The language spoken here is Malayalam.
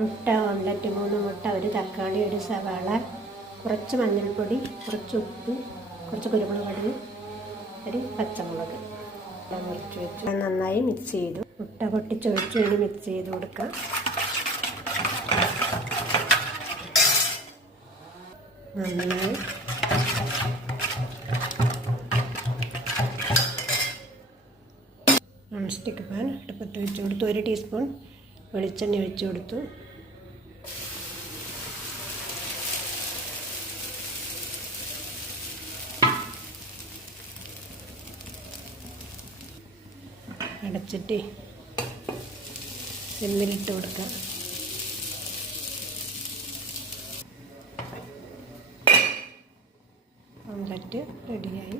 മുട്ട ഓംലെറ്റ് 3 മുട്ട, 1 തക്കാളി, 1 സവാള, കുറച്ച് മഞ്ഞൾപ്പൊടി, കുറച്ച് ഉപ്പ്, കുറച്ച് കുരുമുളക് പൊടി, 1 പച്ചമുളക് മുറിച്ച് വെച്ച് നന്നായി മിക്സ് ചെയ്തു. മുട്ട പൊട്ടിച്ചൊഴിച്ച് ഇനി മിക്സ് ചെയ്ത് കൊടുക്കാം. നന്നായി നോൺ സ്റ്റിക്ക് പാൻ അടുപ്പത്ത് വെച്ച് കൊടുത്തു. 1 ടീസ്പൂൺ വെളിച്ചെണ്ണ ഒഴിച്ച് കൊടുത്തു. അടച്ചിട്ട് സിമ്മിലിട്ട് കൊടുക്കാം. ഓംലെറ്റ് റെഡിയായി.